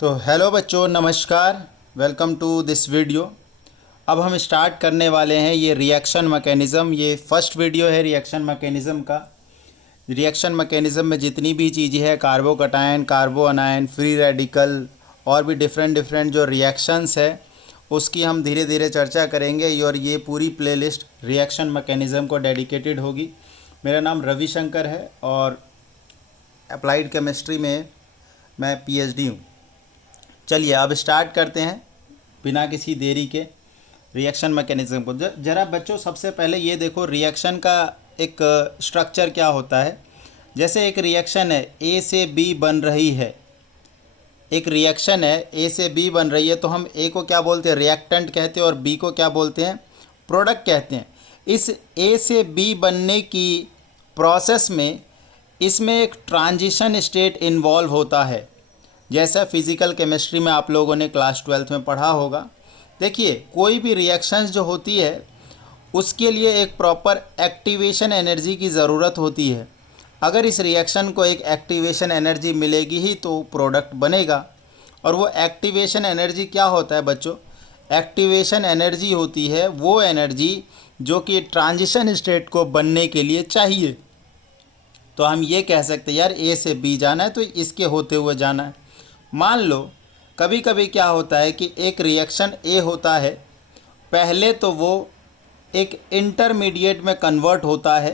तो हेलो बच्चों, नमस्कार। Welcome to this video. अब हम स्टार्ट करने वाले हैं ये रिएक्शन मैकेनिज़्म। ये फर्स्ट वीडियो है रिएक्शन मैकेनिज़्म का। रिएक्शन मैकेनिज़्म में जितनी भी चीज़ें हैं, carbocation, carbanion, free radical और भी डिफरेंट डिफरेंट जो रिएक्शंस है, उसकी हम धीरे धीरे चर्चा करेंगे। और ये पूरी प्लेलिस्ट रिएक्शन मैकेनिज़्म को डेडिकेटेड होगी। मेरा नाम रविशंकर है और अप्लाइड केमिस्ट्री में मैं पीएचडी हूँ। चलिए अब स्टार्ट करते हैं बिना किसी देरी के रिएक्शन मैकेनिज़्म को। जरा बच्चों, सबसे पहले ये देखो रिएक्शन का एक स्ट्रक्चर क्या होता है। जैसे एक रिएक्शन है, ए से बी बन रही है। एक रिएक्शन है, ए से बी बन रही है, तो हम ए को क्या बोलते हैं? रिएक्टेंट कहते हैं। और बी को क्या बोलते हैं? प्रोडक्ट कहते हैं। इस ए से बी बनने की प्रोसेस में इसमें एक ट्रांजिशन स्टेट इन्वॉल्व होता है, जैसा फिज़िकल केमिस्ट्री में आप लोगों ने क्लास 12th में पढ़ा होगा। देखिए, कोई भी रिएक्शंस जो होती है उसके लिए एक प्रॉपर एक्टिवेशन एनर्जी की ज़रूरत होती है। अगर इस रिएक्शन को एक एक्टिवेशन एनर्जी मिलेगी ही तो प्रोडक्ट बनेगा। और वो एक्टिवेशन एनर्जी क्या होता है बच्चों? एक्टिवेशन एनर्जी होती है वो एनर्जी जो कि ट्रांजिशन स्टेट को बनने के लिए चाहिए। तो हम ये कह सकते हैं यार, ए से बी जाना है तो इसके होते हुए जाना है। मान लो कभी कभी क्या होता है कि एक रिएक्शन ए होता है, पहले तो वो एक इंटरमीडिएट में कन्वर्ट होता है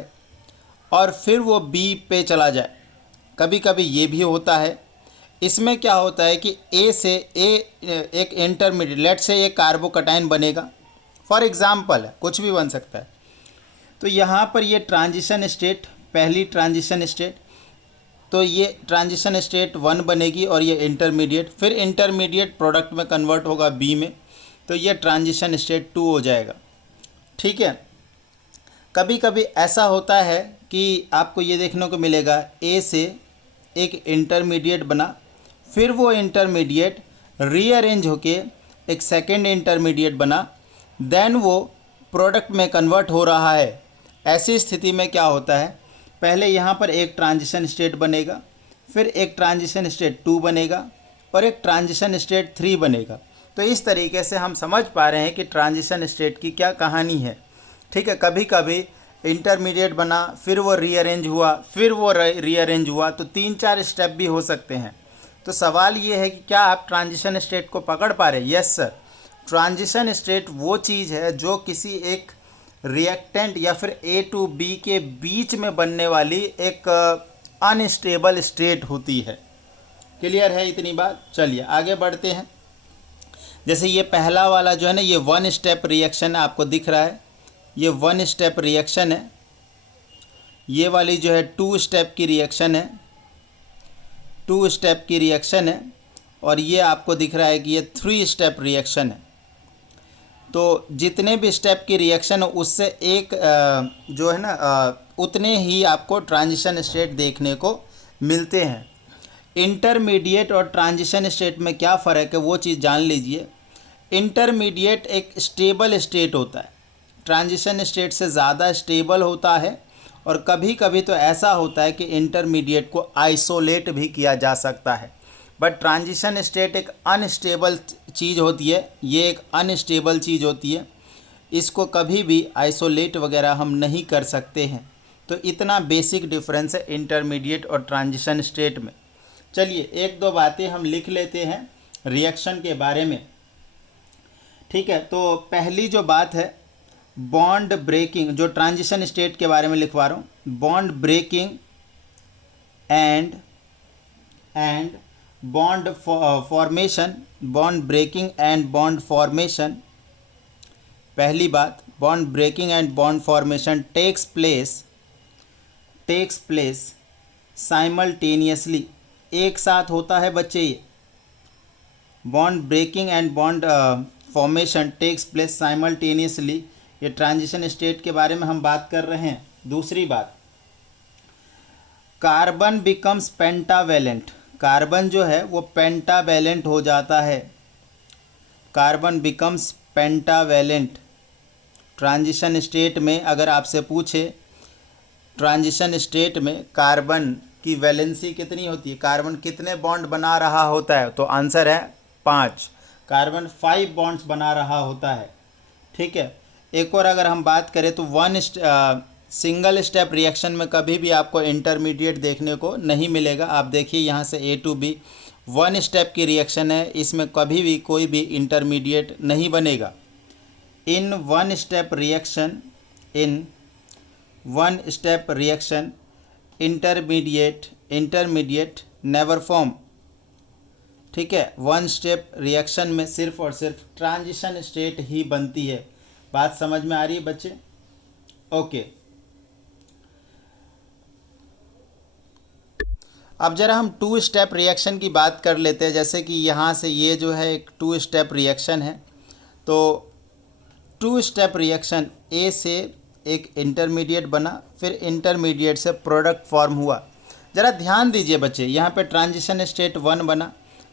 और फिर वो बी पे चला जाए। कभी कभी ये भी होता है। इसमें क्या होता है कि ए से ए एक इंटरमीडिएट, लेट से ये कार्बोकटायन बनेगा, फॉर एग्ज़ाम्पल है, कुछ भी बन सकता है। तो यहाँ पर ये ट्रांजिशन स्टेट, पहली ट्रांजिशन स्टेट, तो ये ट्रांजिशन स्टेट 1 बनेगी और ये इंटरमीडिएट, फिर इंटरमीडिएट प्रोडक्ट में कन्वर्ट होगा बी में, तो ये ट्रांजिशन स्टेट 2 हो जाएगा। ठीक है। कभी कभी ऐसा होता है कि आपको ये देखने को मिलेगा, ए से एक इंटरमीडिएट बना, फिर वो इंटरमीडिएट रीअरेंज होके एक सेकेंड इंटरमीडिएट बना, देन वो प्रोडक्ट में कन्वर्ट हो रहा है। ऐसी स्थिति में क्या होता है, पहले यहाँ पर एक ट्रांजिशन स्टेट बनेगा, फिर एक ट्रांजिशन स्टेट 2 बनेगा और एक ट्रांजिशन स्टेट 3 बनेगा। तो इस तरीके से हम समझ पा रहे हैं कि ट्रांजिशन स्टेट की क्या कहानी है। ठीक है। कभी कभी इंटरमीडिएट बना, फिर वो रीअरेंज हुआ, फिर वो रीअरेंज हुआ, तो 3-4 स्टेप भी हो सकते हैं। तो सवाल ये है कि क्या आप ट्रांजिशन स्टेट को पकड़ पा रहे हैं? Yes sir. ट्रांजिशन स्टेट वो चीज़ है जो किसी एक रिएक्टेंट या फिर ए टू बी के बीच में बनने वाली एक अनस्टेबल स्टेट होती है। क्लियर है इतनी बात? चलिए आगे बढ़ते हैं। जैसे ये पहला वाला जो है ना, ये 1 स्टेप रिएक्शन आपको दिख रहा है, ये 1 स्टेप रिएक्शन है। ये वाली जो है 2 स्टेप की रिएक्शन है, 2 स्टेप की रिएक्शन है। और ये आपको दिख रहा है कि ये 3 स्टेप रिएक्शन है। तो जितने भी स्टेप की रिएक्शन हो उससे एक जो है ना उतने ही आपको ट्रांजिशन स्टेट देखने को मिलते हैं। इंटरमीडिएट और ट्रांजिशन स्टेट में क्या फ़र्क है वो चीज़ जान लीजिए। इंटरमीडिएट एक स्टेबल स्टेट होता है, ट्रांजिशन स्टेट से ज़्यादा स्टेबल होता है। और कभी कभी तो ऐसा होता है कि इंटरमीडिएट को आइसोलेट भी किया जा सकता है। बट ट्रांजिशन स्टेट एक अनस्टेबल चीज़ होती है, ये एक अनस्टेबल चीज़ होती है, इसको कभी भी आइसोलेट वगैरह हम नहीं कर सकते हैं। तो इतना बेसिक डिफरेंस है इंटरमीडिएट और ट्रांजिशन स्टेट में। चलिए एक दो बातें हम लिख लेते हैं रिएक्शन के बारे में। ठीक है। तो पहली जो बात है, बॉन्ड ब्रेकिंग, जो ट्रांजिशन स्टेट के बारे में लिखवा रहा हूँ, bond breaking and bond formation, bond breaking and bond formation. पहली बात, bond breaking and bond formation takes place simultaneously, एक साथ होता है बच्चे। ये bond breaking and bond formation takes place simultaneously, ये ट्रांजिशन स्टेट के बारे में हम बात कर रहे हैं। दूसरी बात, कार्बन बिकम्स पेंटावेलेंट, कार्बन जो है वो पेंटावेलेंट हो जाता है। Carbon becomes pentavalent transition state में। अगर आपसे पूछे ट्रांजिशन स्टेट में कार्बन कि वैलेंसी कितनी होती है, कार्बन कितने बॉन्ड बना रहा होता है, तो आंसर है 5। कार्बन 5 बॉन्ड्स बना रहा होता है। ठीक है, एक और अगर हम बात करें तो सिंगल स्टेप रिएक्शन में कभी भी आपको इंटरमीडिएट देखने को नहीं मिलेगा। आप देखिए यहाँ से A to B 1 स्टेप की रिएक्शन है, इसमें कभी भी कोई भी इंटरमीडिएट नहीं बनेगा। In one step reaction intermediate never form. ठीक है, वन स्टेप रिएक्शन में सिर्फ और सिर्फ ट्रांजिशन स्टेट ही बनती है। बात समझ में आ रही है बच्चे? ओके, अब जरा हम 2 स्टेप रिएक्शन की बात कर लेते हैं। जैसे कि यहाँ से ये जो है एक 2 स्टेप रिएक्शन है, तो 2 स्टेप रिएक्शन ए से एक इंटरमीडिएट बना, फिर इंटरमीडिएट से प्रोडक्ट फॉर्म हुआ। ज़रा ध्यान दीजिए बच्चे, यहाँ पे ट्रांजिशन स्टेट 1 बना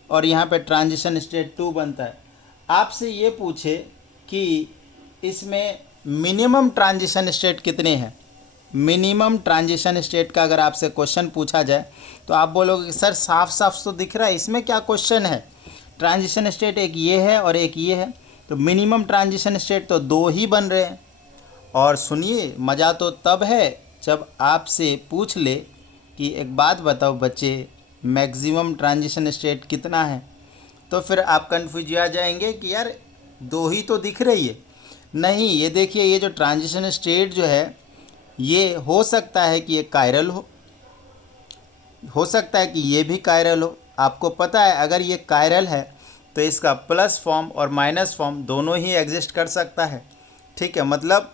और यहाँ पे ट्रांजिशन स्टेट 2 बनता है। आपसे ये पूछे कि इसमें मिनिमम ट्रांजिशन स्टेट कितने हैं, मिनिमम ट्रांजिशन स्टेट का अगर आपसे क्वेश्चन पूछा जाए तो आप बोलोगे कि सर साफ साफ तो दिख रहा है, इसमें क्या क्वेश्चन है, ट्रांजिशन स्टेट एक ये है और एक ये है, तो मिनिमम ट्रांजिशन स्टेट तो 2 ही बन रहे हैं। और सुनिए, मज़ा तो तब है जब आपसे पूछ ले कि एक बात बताओ बच्चे, मैक्सिमम ट्रांजिशन स्टेट कितना है, तो फिर आप कन्फ्यूज आ जाएंगे कि यार 2 ही तो दिख रही है। नहीं, ये देखिए, ये जो ट्रांजिशन स्टेट जो है ये हो सकता है कि ये कायरल हो सकता है कि ये भी कायरल हो। आपको पता है अगर ये कायरल है तो इसका प्लस फॉर्म और माइनस फॉर्म दोनों ही एग्जिस्ट कर सकता है। ठीक है, मतलब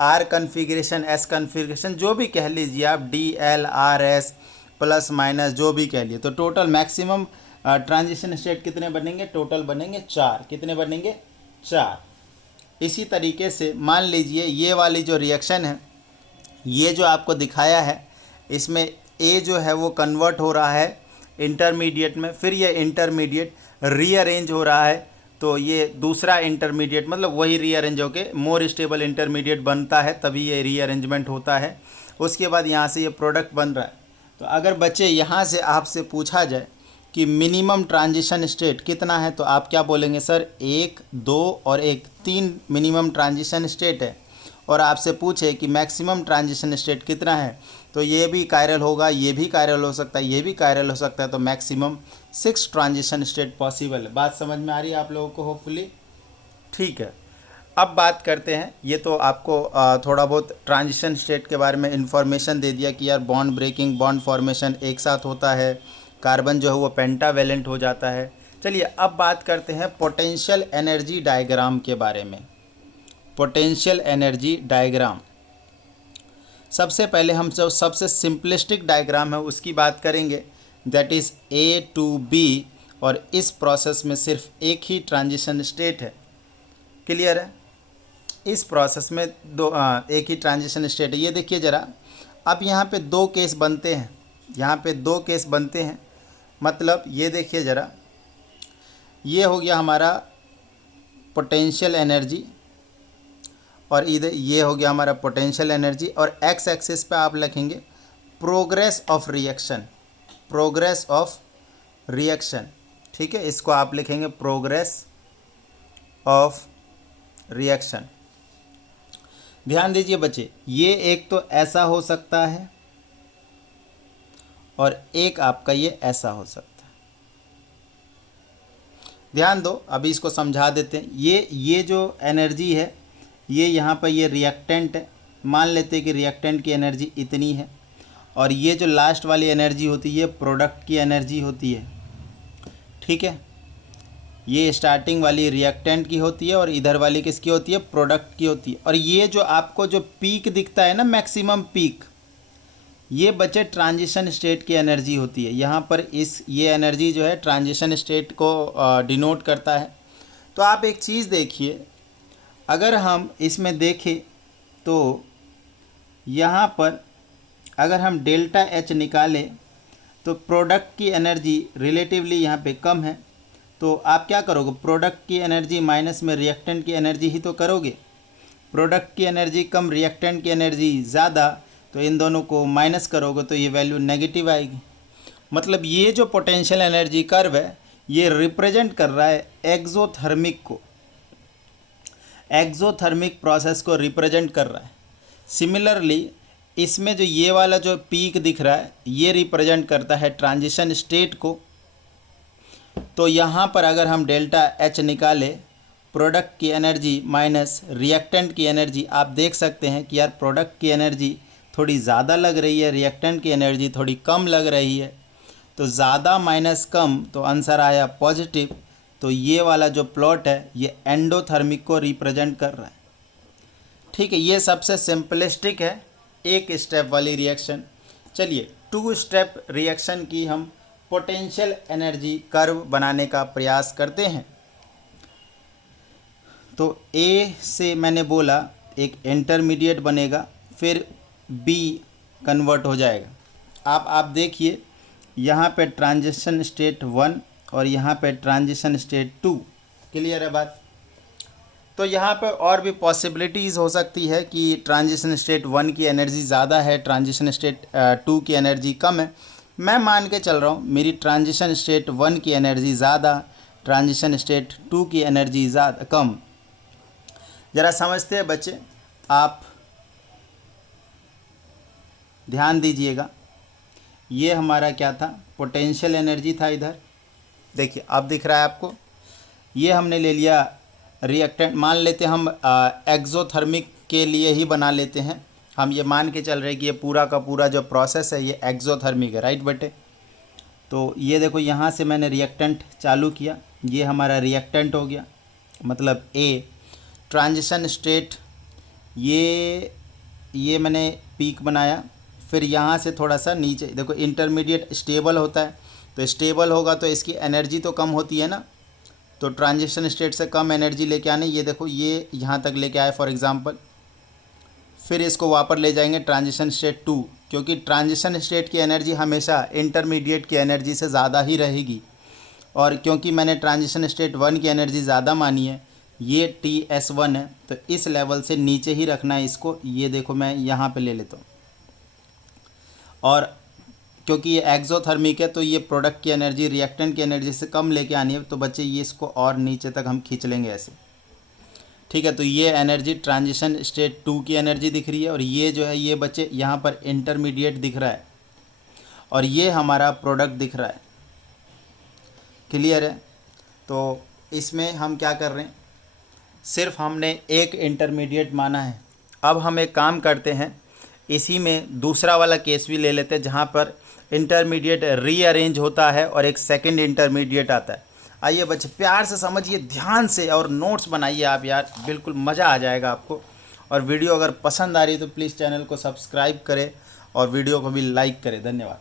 आर कन्फिग्रेशन, एस कन्फिग्रेशन, जो भी कह लीजिए आप, DL, RS प्लस माइनस जो भी कह लिए, तो टोटल मैक्सिमम ट्रांजिशन स्टेट कितने बनेंगे, टोटल बनेंगे 4। कितने बनेंगे? 4। इसी तरीके से मान लीजिए ये वाली जो रिएक्शन है, ये जो आपको दिखाया है, इसमें ए जो है वो कन्वर्ट हो रहा है इंटरमीडिएट में, फिर ये इंटरमीडिएट रीअरेंज हो रहा है, तो ये दूसरा इंटरमीडिएट मतलब वही रीअरेंज होके मोर स्टेबल इंटरमीडिएट बनता है, तभी ये रीअरेंजमेंट होता है। उसके बाद यहाँ से ये प्रोडक्ट बन रहा है। तो अगर बच्चे यहाँ से आपसे पूछा जाए कि मिनिमम ट्रांजिशन स्टेट कितना है, तो आप क्या बोलेंगे? सर 1, 2 और 1, 3 मिनिमम ट्रांजिशन स्टेट है। और आपसे पूछे कि मैक्सिमम ट्रांजिशन स्टेट कितना है, तो ये भी कायरल होगा, ये भी कायरल हो सकता है, ये भी कायरल हो सकता है, तो मैक्सिमम 6 ट्रांजिशन स्टेट पॉसिबल है। बात समझ में आ रही है आप लोगों को होपफुली? ठीक है, अब बात करते हैं, ये तो आपको थोड़ा बहुत ट्रांजिशन स्टेट के बारे में इन्फॉर्मेशन दे दिया कि यार बॉन्ड ब्रेकिंग, बॉन्ड फॉर्मेशन एक साथ होता है, कार्बन जो है वो पेंटावेलेंट हो जाता है। चलिए अब बात करते हैं पोटेंशियल एनर्जी डायग्राम के बारे में। पोटेंशियल एनर्जी डायग्राम, सबसे पहले हम जो सबसे सिंपलिस्टिक डायग्राम है उसकी बात करेंगे, that is A to B, और इस प्रोसेस में सिर्फ एक ही ट्रांजिशन स्टेट है। क्लियर है? इस प्रोसेस में एक ही ट्रांजिशन स्टेट है। ये देखिए ज़रा, अब यहाँ पे 2 केस बनते हैं, यहाँ पे 2 केस बनते हैं। मतलब ये देखिए ज़रा, ये हो गया हमारा पोटेंशियल एनर्जी, और इधर ये हो गया हमारा पोटेंशियल एनर्जी, और एक्स एक्सिस पे आप लिखेंगे progress of reaction, progress of reaction. ठीक है, इसको आप लिखेंगे प्रोग्रेस ऑफ रिएक्शन। ध्यान दीजिए बच्चे, ये एक तो ऐसा हो सकता है और एक आपका ये ऐसा हो सकता है। ध्यान दो, अभी इसको समझा देते हैं। ये जो एनर्जी है, ये यहाँ पर ये रिएक्टेंट है, मान लेते हैं कि रिएक्टेंट की एनर्जी इतनी है, और ये जो लास्ट वाली एनर्जी होती है ये प्रोडक्ट की एनर्जी होती है। ठीक है, ये स्टार्टिंग वाली रिएक्टेंट की होती है और इधर वाली किसकी होती है? प्रोडक्ट की होती है। और ये जो आपको जो पीक दिखता है ना, मैक्सिमम पीक, ये बच्चे ट्रांजिशन स्टेट की एनर्जी होती है। यहाँ पर ये एनर्जी जो है ट्रांजिशन स्टेट को डिनोट करता है। तो आप एक चीज़ देखिए, अगर हम इसमें देखें तो यहाँ पर अगर हम डेल्टा H निकालें तो प्रोडक्ट की एनर्जी रिलेटिवली यहाँ पे कम है, तो आप क्या करोगे? प्रोडक्ट की एनर्जी माइनस में रिएक्टेंट की एनर्जी ही तो करोगे। प्रोडक्ट की एनर्जी कम, रिएक्टेंट की एनर्जी ज़्यादा, तो इन दोनों को माइनस करोगे तो ये वैल्यू नेगेटिव आएगी। मतलब ये जो पोटेंशियल एनर्जी कर्व है ये रिप्रेजेंट कर रहा है एक्सोथर्मिक को, एक्सोथर्मिक प्रोसेस को रिप्रेजेंट कर रहा है। सिमिलरली इसमें जो ये वाला जो पीक दिख रहा है ये रिप्रेजेंट करता है ट्रांजिशन स्टेट को। तो यहाँ पर अगर हम डेल्टा एच निकालें, प्रोडक्ट की एनर्जी माइनस रिएक्टेंट की एनर्जी, आप देख सकते हैं कि यार प्रोडक्ट की एनर्जी थोड़ी ज़्यादा लग रही है, रिएक्टेंट की एनर्जी थोड़ी कम लग रही है। तो ज़्यादा माइनस कम, तो आंसर आया पॉजिटिव। तो ये वाला जो प्लॉट है ये एंडोथर्मिक को रिप्रेजेंट कर रहा है। ठीक है, ये सबसे सिंपलिस्टिक है एक स्टेप वाली रिएक्शन। चलिए 2 स्टेप रिएक्शन की हम पोटेंशियल एनर्जी कर्व बनाने का प्रयास करते हैं। तो ए से मैंने बोला एक इंटरमीडिएट बनेगा, फिर बी कन्वर्ट हो जाएगा। आप देखिए यहाँ पे ट्रांजिशन स्टेट 1 और यहाँ पे ट्रांजिशन स्टेट 2। क्लियर है बात? तो यहाँ पे और भी पॉसिबिलिटीज़ हो सकती है कि ट्रांजिशन स्टेट 1 की एनर्जी ज़्यादा है, ट्रांजिशन स्टेट 2 की एनर्जी कम है। मैं मान के चल रहा हूँ मेरी ट्रांजिशन स्टेट 1 की एनर्जी ज़्यादा, ट्रांजिशन स्टेट 2 की एनर्जी ज़्यादा कम। ज़रा समझते हैं बच्चे, आप ध्यान दीजिएगा। ये हमारा क्या था, पोटेंशियल एनर्जी था। इधर देखिए अब दिख रहा है आपको, ये हमने ले लिया रिएक्टेंट। मान लेते हम एक्सोथर्मिक के लिए ही बना लेते हैं। हम ये मान के चल रहे हैं कि ये पूरा का पूरा जो प्रोसेस है ये एक्सोथर्मिक है, राइट बेटे? तो ये देखो यहाँ से मैंने रिएक्टेंट चालू किया, ये हमारा रिएक्टेंट हो गया, मतलब ए। ट्रांजिशन स्टेट ये मैंने पीक बनाया, फिर यहाँ से थोड़ा सा नीचे देखो इंटरमीडिएट स्टेबल होता है, तो स्टेबल होगा तो इसकी एनर्जी तो कम होती है ना, तो ट्रांजिशन स्टेट से कम एनर्जी लेके आने। ये देखो ये यहाँ तक लेके आए फॉर एग्जांपल, फिर इसको वापस ले जाएंगे ट्रांजिशन स्टेट 2, क्योंकि ट्रांजिशन स्टेट की एनर्जी हमेशा इंटरमीडिएट की एनर्जी से ज़्यादा ही रहेगी। और क्योंकि मैंने ट्रांजिशन स्टेट 1 की एनर्जी ज़्यादा मानी है, ये TS1 है, तो इस लेवल से नीचे ही रखना है इसको। ये देखो मैं यहाँ पे ले लेता हूँ, और क्योंकि ये एक्सोथर्मिक है तो ये प्रोडक्ट की एनर्जी रिएक्टेंट की एनर्जी से कम लेके आनी है। तो बच्चे ये इसको और नीचे तक हम खींच लेंगे ऐसे, ठीक है? तो ये एनर्जी ट्रांजिशन स्टेट 2 की एनर्जी दिख रही है, और ये जो है ये बच्चे यहाँ पर इंटरमीडिएट दिख रहा है, और ये हमारा प्रोडक्ट दिख रहा है। क्लियर है? तो इसमें हम क्या कर रहे हैं, सिर्फ हमने एक इंटरमीडिएट माना है। अब हम एक काम करते हैं, इसी में दूसरा वाला केस भी ले लेते हैं जहाँ पर इंटरमीडिएट रीअरेंज होता है और एक सेकंड इंटरमीडिएट आता है। आइए बच्चे प्यार से समझिए, ध्यान से, और नोट्स बनाइए आप यार, बिल्कुल मज़ा आ जाएगा आपको। और वीडियो अगर पसंद आ रही है तो प्लीज़ चैनल को सब्सक्राइब करें और वीडियो को भी लाइक करें। धन्यवाद।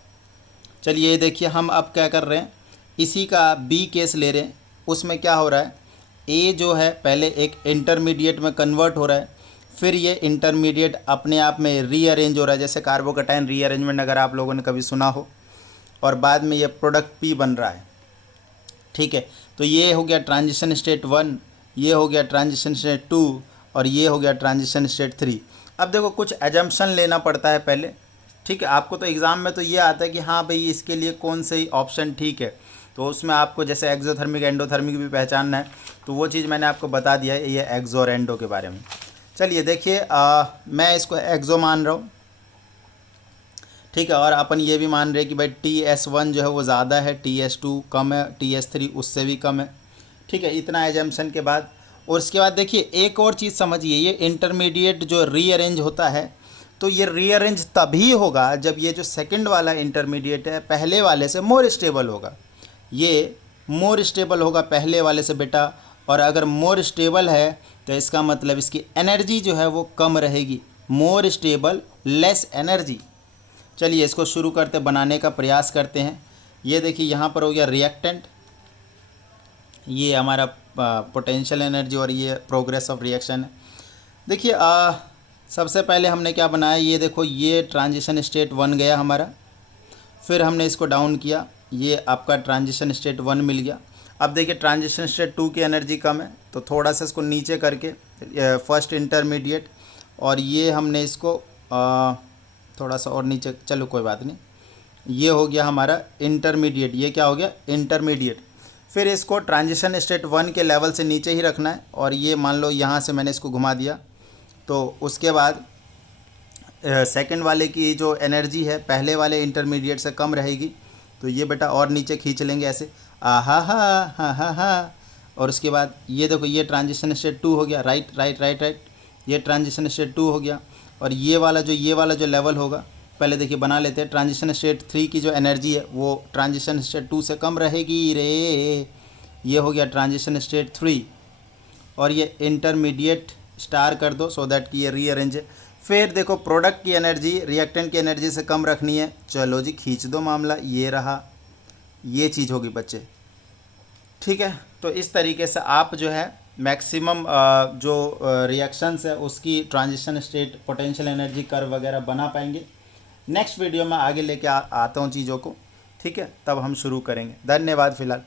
चलिए ये देखिए हम अब क्या कर रहे हैं, इसी का बी केस ले रहे हैं। उसमें क्या हो रहा है, ए जो है पहले एक इंटरमीडिएट में कन्वर्ट हो रहा है, फिर ये इंटरमीडिएट अपने आप में रीअरेंज हो रहा है, जैसे कार्बोकैटायन रीअरेंजमेंट अगर आप लोगों ने कभी सुना हो, और बाद में ये प्रोडक्ट पी बन रहा है। ठीक है, तो ये हो गया ट्रांजिशन स्टेट 1, ये हो गया ट्रांजिशन स्टेट 2, और ये हो गया ट्रांजिशन स्टेट 3। अब देखो कुछ एजम्पशन लेना पड़ता है पहले। ठीक है, आपको तो एग्ज़ाम में तो ये आता है कि हाँ भाई इसके लिए कौन सी ऑप्शन ठीक है, तो उसमें आपको जैसे एक्सोथर्मिक एंडोथर्मिक भी पहचानना है, तो वो चीज़ मैंने आपको बता दिया है ये एक्सो और एंडो के बारे में। चलिए देखिए मैं इसको एक्सो मान रहा हूँ, ठीक है, और अपन ये भी मान रहे हैं कि भाई TS1 जो है वो ज़्यादा है, TS2 कम है, TS3 उससे भी कम है। ठीक है, इतना एजम्पशन के बाद, और उसके बाद देखिए एक और चीज़ समझिए, ये इंटरमीडिएट जो रीअरेंज होता है, तो ये रीअरेंज तभी होगा जब ये जो सेकंड वाला इंटरमीडिएट है पहले वाले से मोर स्टेबल होगा। ये मोर स्टेबल होगा पहले वाले से बेटा, और अगर मोर स्टेबल है तो इसका मतलब इसकी एनर्जी जो है वो कम रहेगी। More stable less energy. चलिए इसको शुरू करते बनाने का प्रयास करते हैं। ये देखिए यहाँ पर हो गया रिएक्टेंट, ये हमारा पोटेंशियल एनर्जी, और ये प्रोग्रेस ऑफ रिएक्शन है। देखिए सबसे पहले हमने क्या बनाया, ये देखो ये ट्रांजिशन स्टेट 1 गया हमारा, फिर हमने इसको डाउन किया, ये आपका ट्रांजिशन स्टेट 1 मिल गया। अब देखिए ट्रांजिशन स्टेट 2 की एनर्जी कम है, तो थोड़ा सा इसको नीचे करके फर्स्ट इंटरमीडिएट, और ये हमने इसको थोड़ा सा और नीचे, चलो कोई बात नहीं। ये हो गया हमारा इंटरमीडिएट, ये क्या हो गया इंटरमीडिएट। फिर इसको ट्रांजिशन स्टेट 1 के लेवल से नीचे ही रखना है, और ये मान लो यहाँ से मैंने इसको घुमा दिया, तो उसके बाद सेकंड वाले की जो एनर्जी है पहले वाले इंटरमीडिएट से कम रहेगी, तो ये बेटा और नीचे खींच लेंगे ऐसे, आहा हा। और उसके बाद ये देखो, ये ट्रांजिशन स्टेट 2 हो गया, राइट राइट राइट राइट, ये ट्रांजिशन स्टेट 2 हो गया। और ये वाला जो लेवल होगा, पहले देखिए बना लेते हैं। ट्रांजिशन स्टेट 3 की जो एनर्जी है वो ट्रांजिशन स्टेट 2 से कम रहेगी रे, ये हो गया ट्रांजिशन स्टेट 3। और ये इंटरमीडिएट स्टार कर दो सो दैट कि ये रीअरेंज है। फिर देखो प्रोडक्ट की एनर्जी रिएक्टेंट की एनर्जी से कम रखनी है, चलो जी खींच दो मामला, ये रहा, ये चीज़ होगी बच्चे, ठीक है। तो इस तरीके से आप जो है मैक्सिमम जो रिएक्शंस है उसकी transition state potential energy curve वगैरह बना पाएंगे। नेक्स्ट वीडियो में आगे लेके आता हूँ चीज़ों को, ठीक है, तब हम शुरू करेंगे। धन्यवाद फिलहाल।